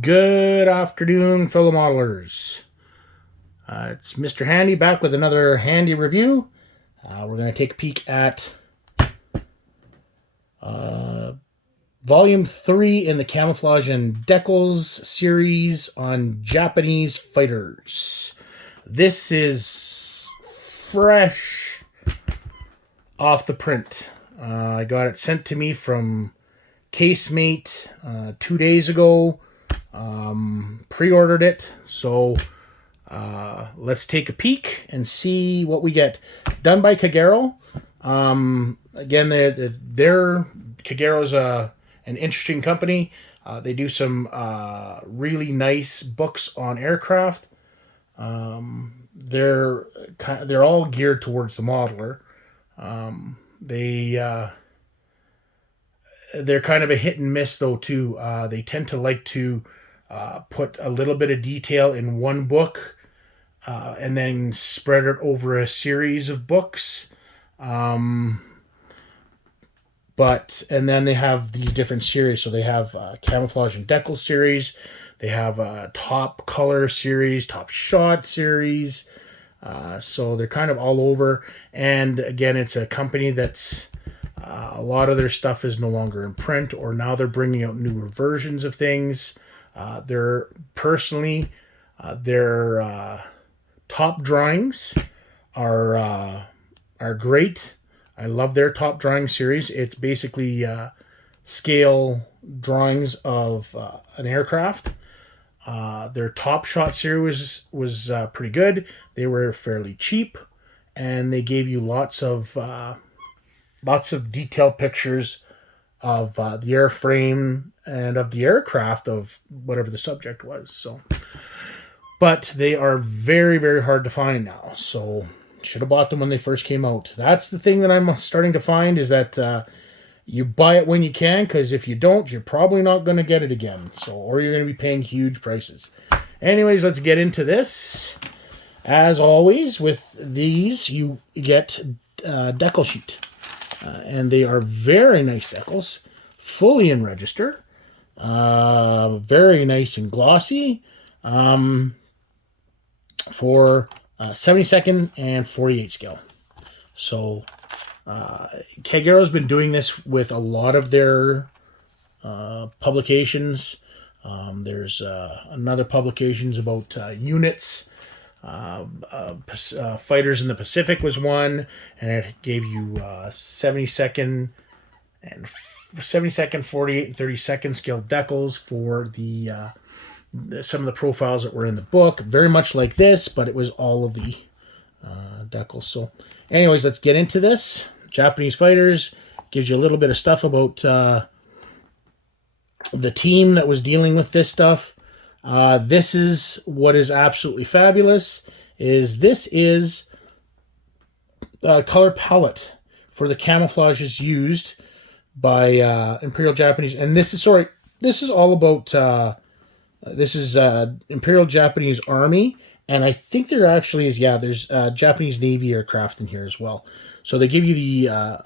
Good afternoon, fellow modelers. It's Mr. Handy back with another handy review. We're going to take a peek at Volume 3 in the Camoflauge Decals series on Japanese fighters. This is fresh off the print. I got it sent to me from Casemate 2 days ago. Pre-ordered it, so let's take a peek and see what we get. Done by Kagero. Again, they're Kagero's an interesting company. They do some really nice books on aircraft. They're all geared towards the modeler. They're kind of a hit and miss though too. They tend to like to put a little bit of detail in one book and then spread it over a series of books. And then they have these different series. So they have Camoflauge Decals series. They have a top color series, top shot series. So they're kind of all over. And again, it's a company that's a lot of their stuff is no longer in print, or now they're bringing out newer versions of things. Their top drawings are great. I love their top drawing series. It's basically scale drawings of an aircraft. Their top shot series was pretty good. They were fairly cheap, and they gave you lots of detailed pictures of the airframe and of the aircraft of whatever the subject was. So, but they are very, very hard to find now. So should have bought them when they first came out. That's the thing that I'm starting to find, is that you buy it when you can, because if you don't, you're probably not going to get it again. So, or you're going to be paying huge prices. Anyways, let's get into this. As always, with these, you get decal sheet. And they are very nice decals, fully in register, very nice and glossy, for 72nd and 48 scale. So Kagero's been doing this with a lot of their publications. There's another publications about units. Fighters in the Pacific was one, and it gave you 72nd, 48, and 32nd scale decals for the some of the profiles that were in the book. Very much like this, but it was all of the decals. So, anyways, let's get into this. Japanese fighters gives you a little bit of stuff about the team that was dealing with this stuff. This is what is absolutely fabulous. This is a color palette for the camouflages used by Imperial Japanese, and this is all about Imperial Japanese Army, and I think there actually is there's Japanese Navy aircraft in here as well. So they give you the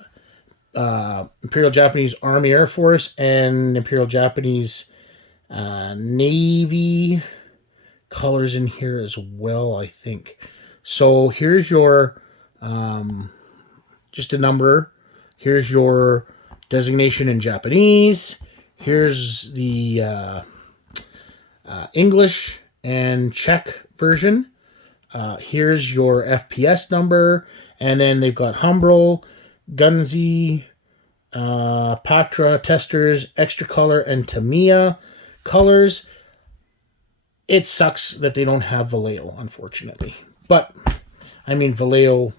Imperial Japanese Army Air Force and Imperial Japanese Navy colors in here as well, I think. So here's your just a number. Here's your designation in Japanese. Here's the English and Czech version. Here's your FPS number, and then they've got Humbrol, Gunzi, Pactra, Testers, Extra Color, and Tamiya colors. It sucks that they don't have Vallejo, unfortunately. But, I mean, Vallejo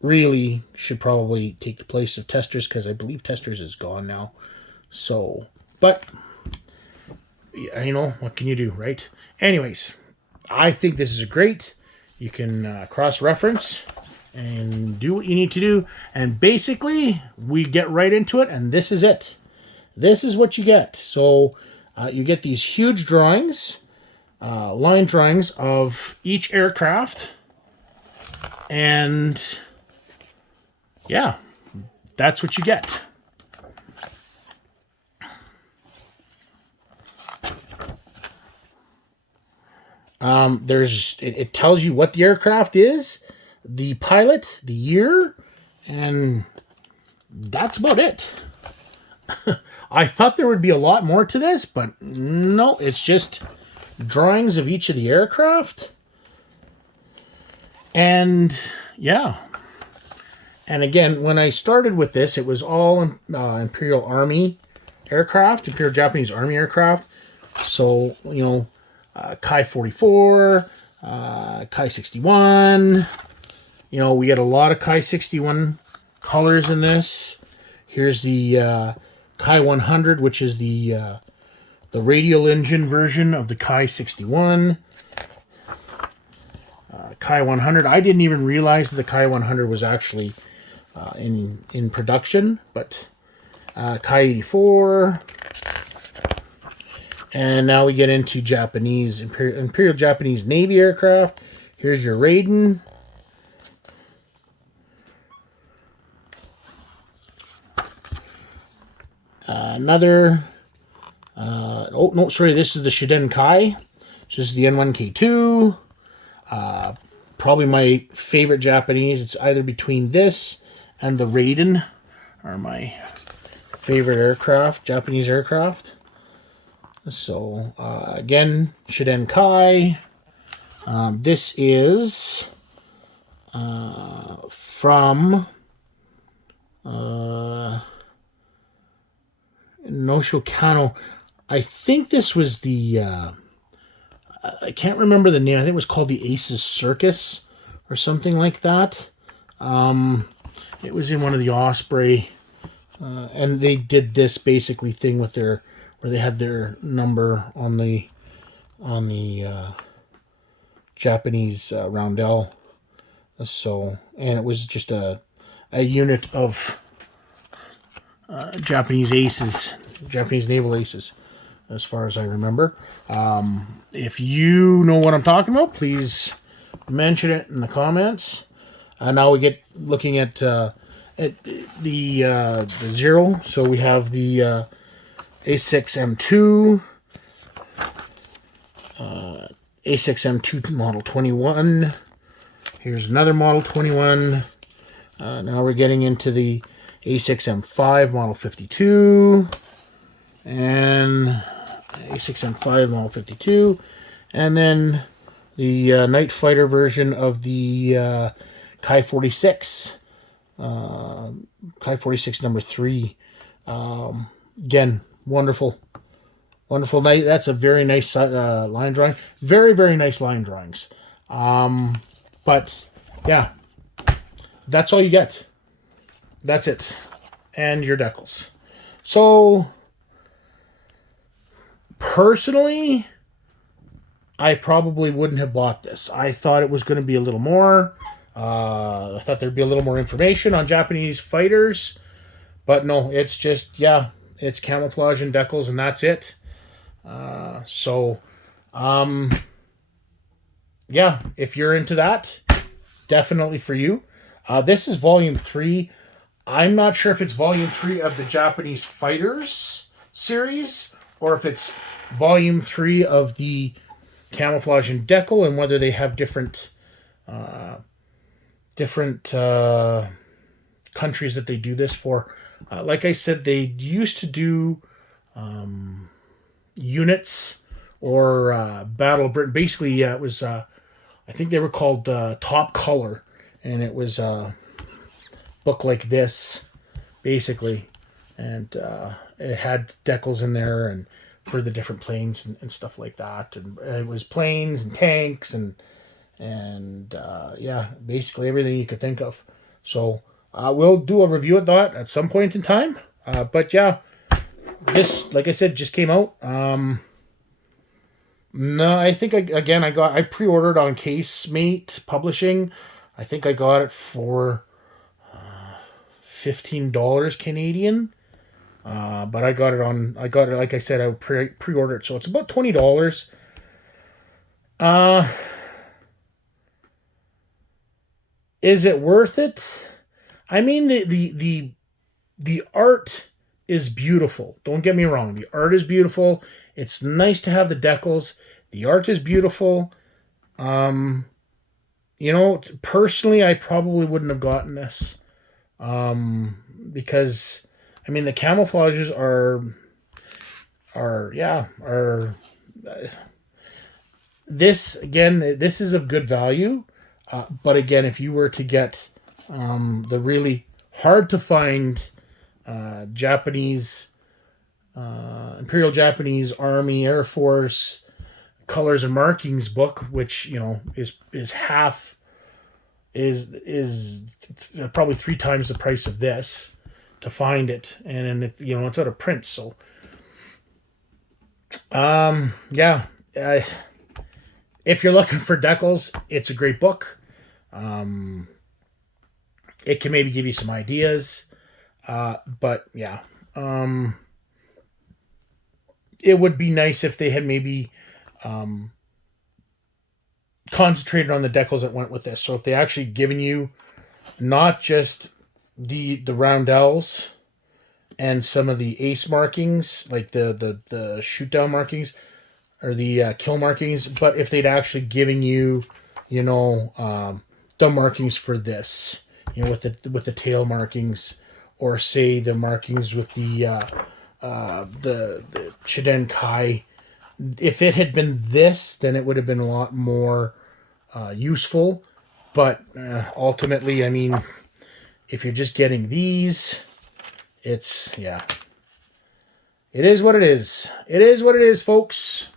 really should probably take the place of Testers, because I believe Testers is gone now. So, but, you know, what can you do, right? Anyways, I think this is great. You can cross-reference and do what you need to do. And basically, we get right into it, and this is it. This is what you get. So, you get these huge drawings, line drawings of each aircraft, and yeah, that's what you get. It tells you what the aircraft is, the pilot, the year, and that's about it. I thought there would be a lot more to this, but no, it's just drawings of each of the aircraft. And yeah. And again, when I started with this, it was all Imperial Army aircraft, Imperial Japanese Army aircraft. So, you know, Kai 44, Kai 61. You know, we get a lot of Kai 61 colors in this. Here's the Kai 100, which is the radial engine version of the Kai 61. Kai 100. I didn't even realize that the Kai 100 was actually in production, but Kai 84. And now we get into Japanese Imperial Japanese Navy aircraft. Here's your Raiden. Another. Oh no, sorry. This is the Shiden Kai. This is the N1K2. Probably my favorite Japanese. It's either between this and the Raiden are my favorite aircraft, Japanese aircraft. So, again, Shiden Kai. This is from Nosho Kano. I think this was the... I can't remember the name. I think it was called the Aces Circus or something like that. It was in one of the Osprey. And they did this basically thing with their... where they had their number on the Japanese roundel. So, and it was just a unit of Japanese aces, Japanese naval aces, as far as I remember. If you know what I'm talking about, please mention it in the comments. Now we get looking at the Zero. So we have the A6m2, A6m2 Model 21. Here's another Model 21. Now we're getting into the A6m5 Model 52. And A6m5 Model 52. And then the Night Fighter version of the Kai 46. Kai 46 number 3. Again, wonderful night. That's a very nice line drawing. Very, very nice line drawings. But yeah, that's all you get. That's it. And your decals. So personally, I probably wouldn't have bought this. I thought it was going to be a little more. I thought there'd be a little more information on Japanese fighters. But no, it's just, yeah, it's camouflage and decals, and that's it. Yeah, if you're into that, definitely for you. This is volume 3. I'm not sure if it's volume 3 of the Japanese Fighters series, or if it's volume 3 of the camouflage and decal, and whether they have different countries that they do this for. Like I said, they used to do units or Battle of Britain. Basically, it was, I think they were called Top Color, and it was a book like this, basically. And it had decals in there and for the different planes and stuff like that. And it was planes and tanks and yeah, basically everything you could think of. So we'll do a review of that at some point in time. But yeah, this, like I said, just came out. No, I think I pre-ordered on Casemate Publishing. I think I got it for $15 Canadian. But I got it, like I said, I pre-ordered it, so it's about $20. Is it worth it? I mean, the art is beautiful. Don't get me wrong. The art is beautiful. It's nice to have the decals. The art is beautiful. You know, personally, I probably wouldn't have gotten this. Because, I mean, the camouflages are this, again, this is of good value. But again, if you were to get the really hard to find Japanese, Imperial Japanese Army, Air Force colors and markings book, which, you know, is half, is probably 3 times the price of this to find it, and it, you know, it's out of print. So yeah, if you're looking for decals, it's a great book. It can maybe give you some ideas, but yeah, it would be nice if they had maybe concentrated on the decals that went with this. So if they actually given you not just the roundels and some of the ace markings, like the shoot down markings or the kill markings, but if they'd actually given you, you know, the markings for this, you know, with the tail markings, or say the markings with the Shiden Kai. If it had been this, then it would have been a lot more useful. But ultimately, I mean, if you're just getting these, it's, yeah. It is what it is. It is what it is, folks.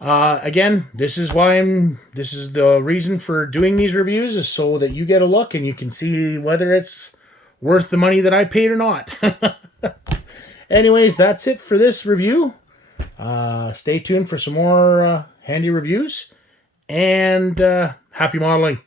Again, this is the reason for doing these reviews, is so that you get a look and you can see whether it's worth the money that I paid or not. Anyways, that's it for this review. Stay tuned for some more handy reviews, and happy modeling.